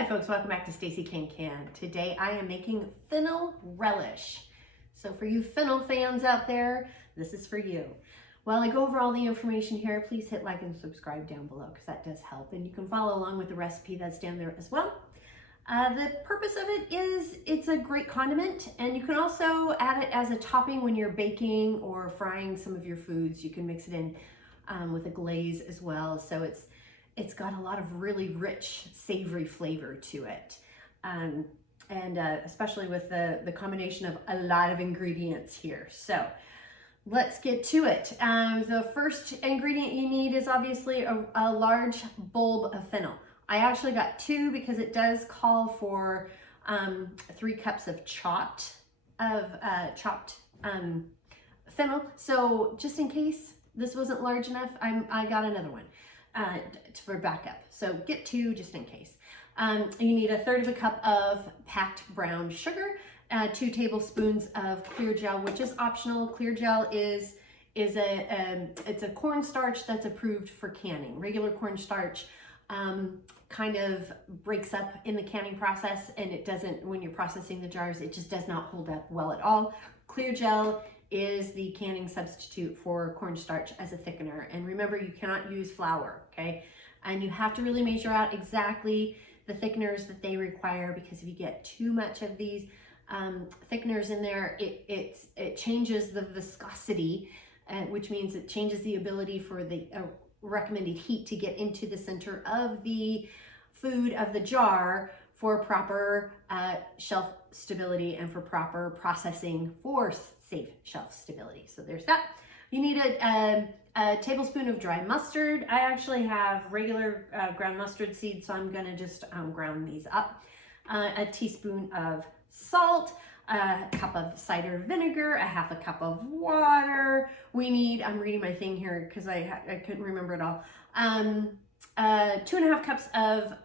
Hi folks, welcome back to Stacey Can. Today I am making Fennel Relish. So for you Fennel fans out there, this is for you. While I go over all the information here, please hit like and subscribe down below because that does help. And you can follow along with the recipe that's down there as well. The purpose of it is it's a great condiment, and you can also add it as a topping when you're baking or frying some of your foods. You can mix it in with a glaze as well. So it's got a lot of really rich, savory flavor to it. Especially with the combination of a lot of ingredients here. So let's get to it. The first ingredient you need is obviously a large bulb of fennel. I actually got 2 because it does call for 3 cups of chopped fennel. So just in case this wasn't large enough, I got another one for backup. So get 2 just in case. You need 1/3 cup of packed brown sugar, 2 tablespoons of Clear-Jel, which is optional. Clear-Jel is it's a cornstarch that's approved for canning. Regular cornstarch kind of breaks up in the canning process, and it doesn't, when you're processing the jars, it just does not hold up well at all. Clear-Jel is the canning substitute for cornstarch as a thickener. And remember, you cannot use flour, okay? And you have to really measure out exactly the thickeners that they require, because if you get too much of these thickeners in there, it changes the viscosity, which means it changes the ability for the recommended heat to get into the center of the food of the jar for proper shelf stability and for proper processing for safe shelf stability. So there's that. You need a tablespoon of dry mustard. I actually have regular ground mustard seeds, so I'm gonna just ground these up. A teaspoon of salt, a cup of cider vinegar, a 1/2 cup of water. We need, I'm reading my thing here because I couldn't remember it all. 2.5 cups of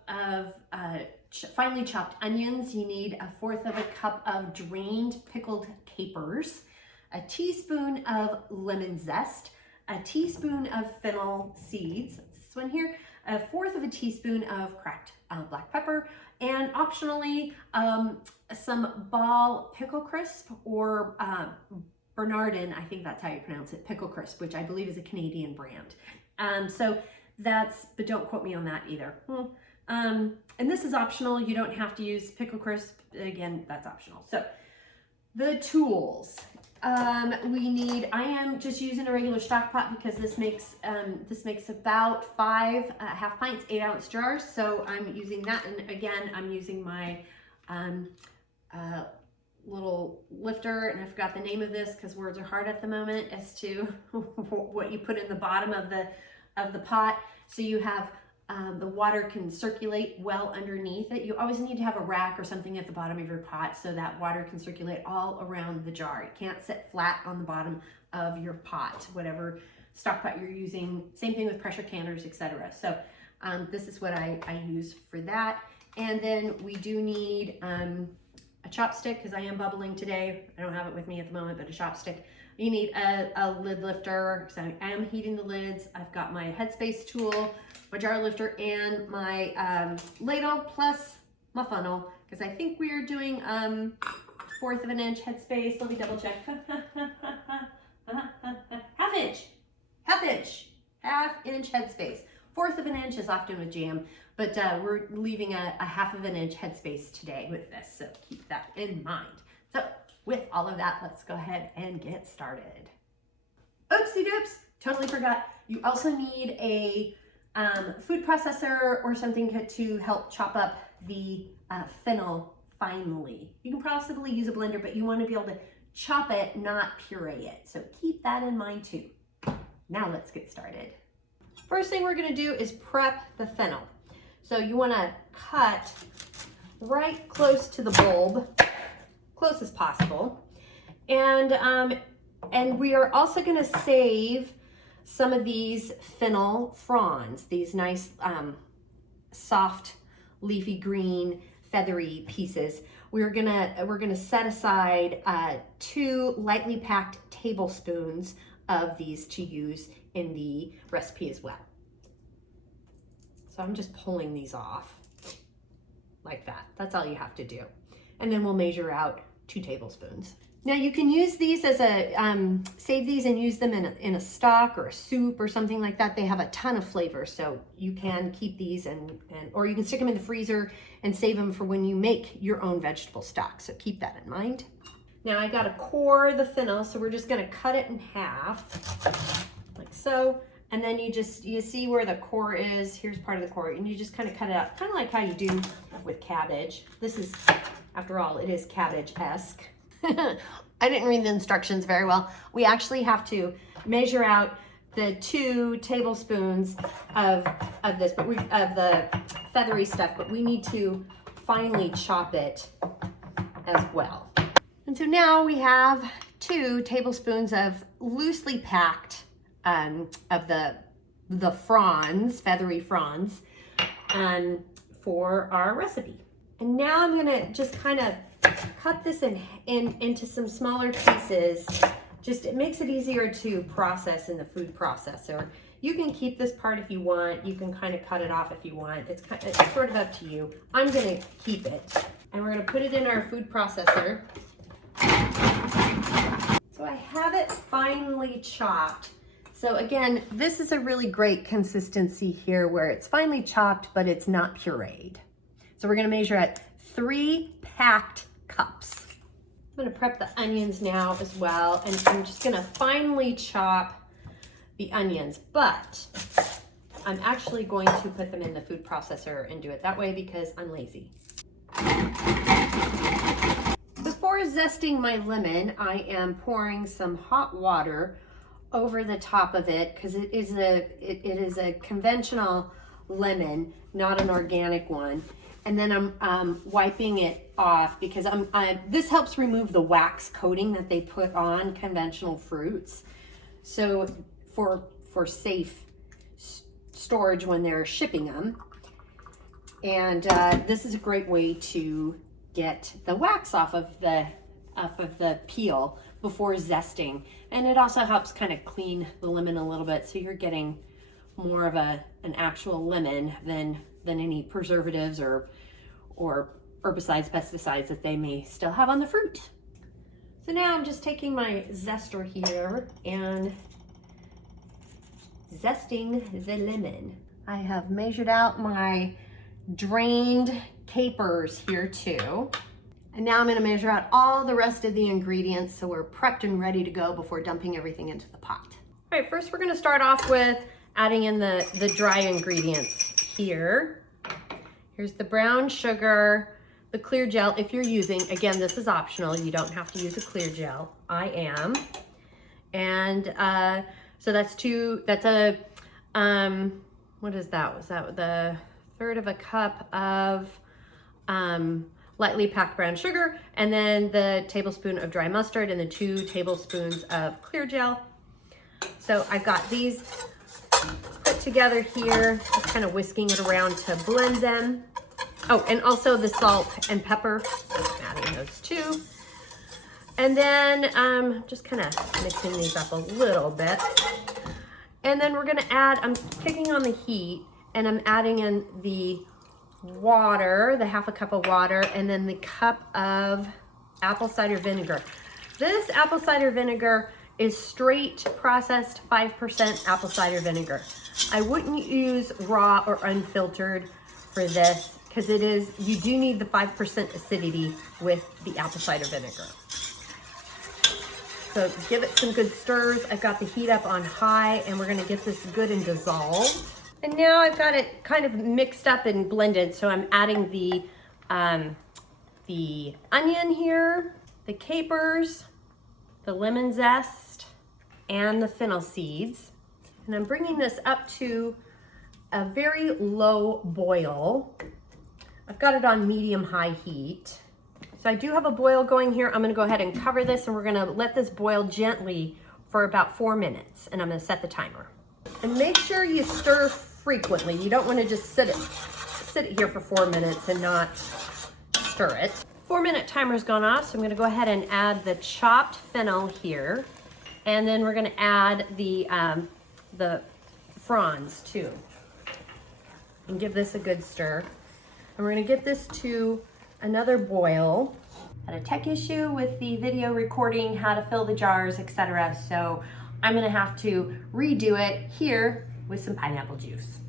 finely chopped onions. You need 1/4 cup of drained pickled capers, a teaspoon of lemon zest, a teaspoon of fennel seeds, this one here, 1/4 teaspoon of cracked black pepper, and optionally some ball pickle crisp or Bernardin, I think that's how you pronounce it, pickle crisp, which I believe is a Canadian brand. So that's, but don't quote me on that either. And this is optional. You don't have to use pickle crisp. Again, that's optional. So the tools we need, I am just using a regular stock pot because this makes about 5 half pints, 8-ounce jars. So I'm using that. And again, I'm using my little lifter, and I forgot the name of this because words are hard at the moment as to what you put in the bottom of the pot. So you have the water can circulate well underneath it. You always need to have a rack or something at the bottom of your pot so that water can circulate all around the jar. It can't sit flat on the bottom of your pot, whatever stock pot you're using. Same thing with pressure canners, etc. So this is what I use for that. And then we do need a chopstick because I am bubbling today. I don't have it with me at the moment, but a chopstick. You need a lid lifter because I am heating the lids. I've got my Headspace tool, my jar lifter, and my ladle plus my funnel because I think we are doing 1/4 inch Headspace. Let me double check. half inch Headspace. 1/4 inch is often with jam, but we're leaving a 1/2 inch Headspace today with this, so keep that in mind. So with all of that, let's go ahead and get started. Oopsie doops, totally forgot. You also need a food processor or something to help chop up the fennel finely. You can possibly use a blender, but you want to be able to chop it, not puree it. So keep that in mind too. Now let's get started. First thing we're going to do is prep the fennel. So you want to cut right close to the bulb, close as possible. And we are also going to save some of these fennel fronds, these nice soft leafy green feathery pieces. We're gonna set aside 2 lightly packed tablespoons of these to use in the recipe as well. So I'm just pulling these off like like that. That's all you have to do. And then we'll measure out 2 tablespoons. Now you can use these as a, save these and use them in a stock or a soup or something like that. They have a ton of flavor, so you can keep these or you can stick them in the freezer and save them for when you make your own vegetable stock. So keep that in mind. Now I got to core the fennel, so we're just gonna cut it in half, like so. And then you see where the core is. Here's part of the core, and you just kind of cut it out, kind of like how you do with cabbage. This is, after all, it is cabbage-esque. I didn't read the instructions very well. We actually have to measure out the 2 tablespoons of this, but of the feathery stuff, but we need to finely chop it as well. And so now we have 2 tablespoons of loosely packed of the fronds, feathery fronds, for our recipe. And now I'm gonna just kind of cut this into some smaller pieces. Just, it makes it easier to process in the food processor. You can keep this part if you want. You can kind of cut it off if you want. It's sort of up to you. I'm gonna keep it. And we're gonna put it in our food processor. So I have it finely chopped. So again, this is a really great consistency here where it's finely chopped, but it's not pureed. So we're gonna measure at 3 packed cups. I'm gonna prep the onions now as well, and I'm just gonna finely chop the onions, but I'm actually going to put them in the food processor and do it that way because I'm lazy. Before zesting my lemon, I am pouring some hot water over the top of it because it is a conventional lemon, not an organic one. And then I'm wiping it off because this helps remove the wax coating that they put on conventional fruits. So for safe storage when they're shipping them. And this is a great way to get the wax off of the peel before zesting. And it also helps kind of clean the lemon a little bit, so you're getting more of an actual lemon than any preservatives or herbicides, pesticides that they may still have on the fruit. So now I'm just taking my zester here and zesting the lemon. I have measured out my drained capers here too. And now I'm gonna measure out all the rest of the ingredients so we're prepped and ready to go before dumping everything into the pot. All right, first we're gonna start off with adding in the dry ingredients here. Here's the brown sugar, the clear gel if you're using, again, this is optional. You don't have to use a clear gel. I am. And so that's a, what is that? Was that the 1/3 of a cup of lightly packed brown sugar, and then the tablespoon of dry mustard and the 2 tablespoons of clear gel. So I've got these put together here, just kind of whisking it around to blend them. Oh, and also the salt and pepper, adding those too. And then just kind of mixing these up a little bit. And then we're gonna add, I'm picking on the heat, and I'm adding in the water, the 1/2 cup of water, and then the cup of apple cider vinegar. This apple cider vinegar is straight processed 5% apple cider vinegar. I wouldn't use raw or unfiltered for this because you do need the 5% acidity with the apple cider vinegar. So give it some good stirs. I've got the heat up on high, and we're gonna get this good and dissolved. And now I've got it kind of mixed up and blended, so I'm adding the onion here, the capers, the lemon zest, and the fennel seeds. And I'm bringing this up to a very low boil. I've got it on medium-high heat. So I do have a boil going here. I'm gonna go ahead and cover this, and we're gonna let this boil gently for about 4 minutes, and I'm gonna set the timer. And make sure you stir frequently. You don't want to just sit it here for 4 minutes and not stir it. 4-minute timer's gone off, so I'm going to go ahead and add the chopped fennel here, and then we're going to add the fronds too, and give this a good stir. And we're gonna get this to another boil. Had a tech issue with the video recording how to fill the jars, etc. So I'm gonna have to redo it here with some pineapple juice.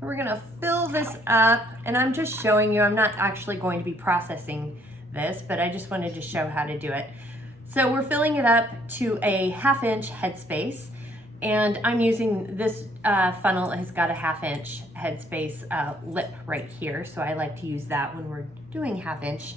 We're gonna fill this up, and I'm just showing you, I'm not actually going to be processing this, but I just wanted to show how to do it. So we're filling it up to a 1/2 inch headspace, and I'm using this funnel. It has got a 1/2 inch headspace lip right here, so I like to use that when we're doing 1/2 inch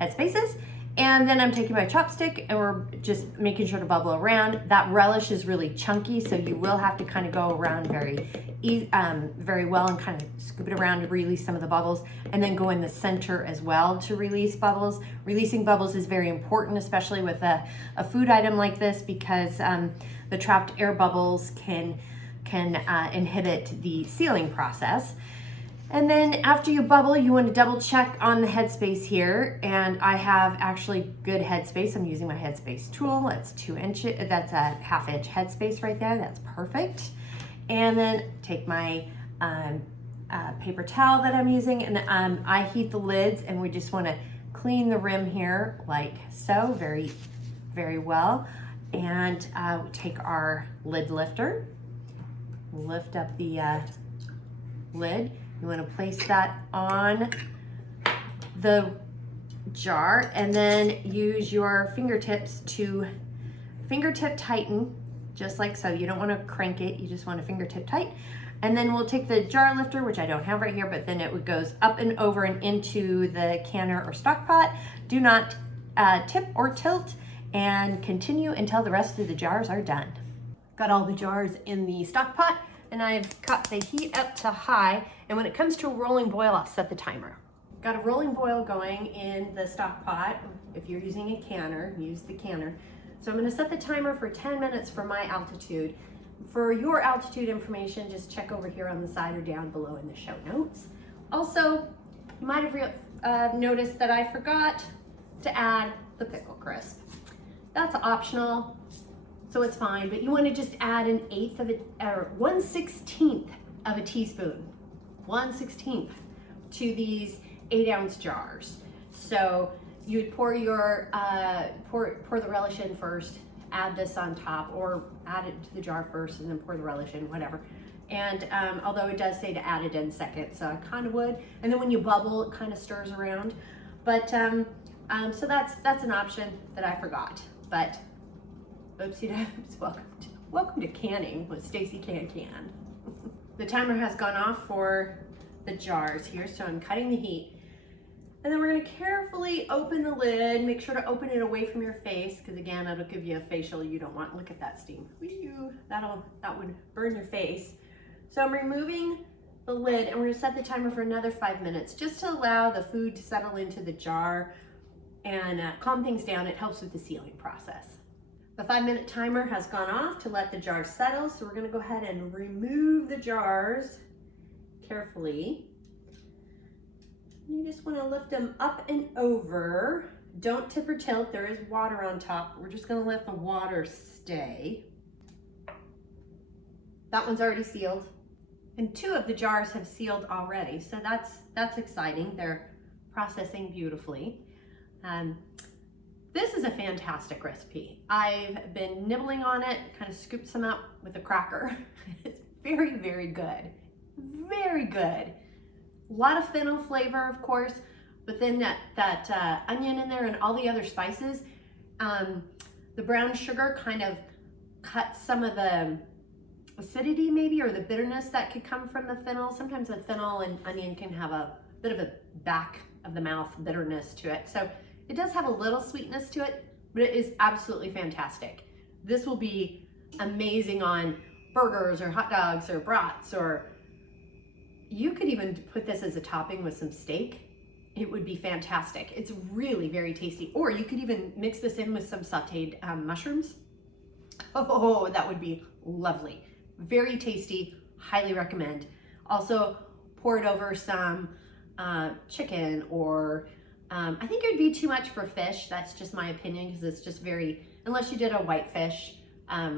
headspaces. And then I'm taking my chopstick and we're just making sure to bubble around. That relish is really chunky, so you will have to kind of go around very well and kind of scoop it around to release some of the bubbles, and then go in the center as well to release bubbles. Releasing bubbles is very important, especially with a food item like this, because the trapped air bubbles can inhibit the sealing process. And then after you bubble, you want to double check on the headspace here. And I have actually good headspace. I'm using my headspace tool. That's 2 inches. That's a 1/2 inch headspace right there. That's perfect. And then take my paper towel that I'm using, and I heat the lids, and we just want to clean the rim here like so, very, very well. And we take our lid lifter, lift up the lid. You want to place that on the jar, and then use your fingertips to fingertip tighten, just like so. You don't want to crank it, you just want to fingertip tight. And then we'll take the jar lifter, which I don't have right here, but then it goes up and over and into the canner or stock pot. Do not tip or tilt, and continue until the rest of the jars are done. Got all the jars in the stock pot, and I've got the heat up to high, and when it comes to a rolling boil, I'll set the timer. Got a rolling boil going in the stock pot. If you're using a canner, use the canner. So I'm gonna set the timer for 10 minutes for my altitude. For your altitude information, just check over here on the side or down below in the show notes. Also, you might have noticed that I forgot to add the pickle crisp. That's optional, so it's fine, but you want to just add 1/8 of it, or 1/16 of a teaspoon, 1/16 to these 8-ounce jars. So you would pour your pour the relish in first, add this on top, or add it to the jar first and then pour the relish in, whatever. And although it does say to add it in second, so I kind of would. And then when you bubble, it kind of stirs around. But so that's an option that I forgot. But oopsie daisies, welcome to canning with Stacey Can. The timer has gone off for the jars here, so I'm cutting the heat. And then we're gonna carefully open the lid. Make sure to open it away from your face, because again, it'll give you a facial you don't want. Look at that steam. That would burn your face. So I'm removing the lid, and we're gonna set the timer for another 5 minutes, just to allow the food to settle into the jar and calm things down. It helps with the sealing process. The 5-minute timer has gone off to let the jars settle, so we're gonna go ahead and remove the jars carefully. You just want to lift them up and over. Don't tip or tilt. There is water on top. We're just going to let the water stay. That one's already sealed. And 2 of the jars have sealed already. So that's exciting. They're processing beautifully. This is a fantastic recipe. I've been nibbling on it, kind of scooped some up with a cracker. It's very, very good. Very good. A lot of fennel flavor, of course, but then that onion in there and all the other spices. The brown sugar kind of cuts some of the acidity maybe, or the bitterness that could come from the fennel. Sometimes the fennel and onion can have a bit of a back of the mouth bitterness to it. So it does have a little sweetness to it, but it is absolutely fantastic. This will be amazing on burgers or hot dogs or brats, or you could even put this as a topping with some steak. It would be fantastic. It's really very tasty. Or you could even mix this in with some sauteed mushrooms. Oh, that would be lovely. Very tasty, highly recommend. Also, pour it over some chicken, or I think it would be too much for fish. That's just my opinion, because it's just very, unless you did a whitefish,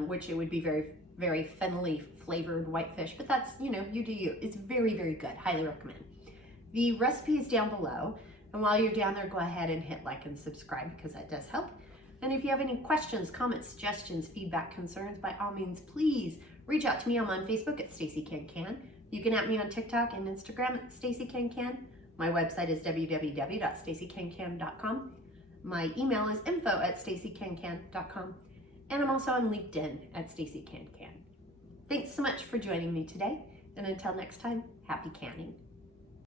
which it would be very, very fennelly flavored whitefish, but that's, you know, you do you. It's very, very good. Highly recommend. If The recipe is down below. And while you're down there, go ahead and hit like and subscribe because that does help. And if you have any questions, comments, suggestions, feedback, concerns, by all means, please reach out to me. I'm on Facebook at Stacey Can Can. You can at me on TikTok and Instagram at Stacey Can Can. My website is www.staceycancan.com. My email is info@staceycancan.com. And I'm also on LinkedIn at Stacey Can Can. Thanks so much for joining me today. And until next time, happy canning.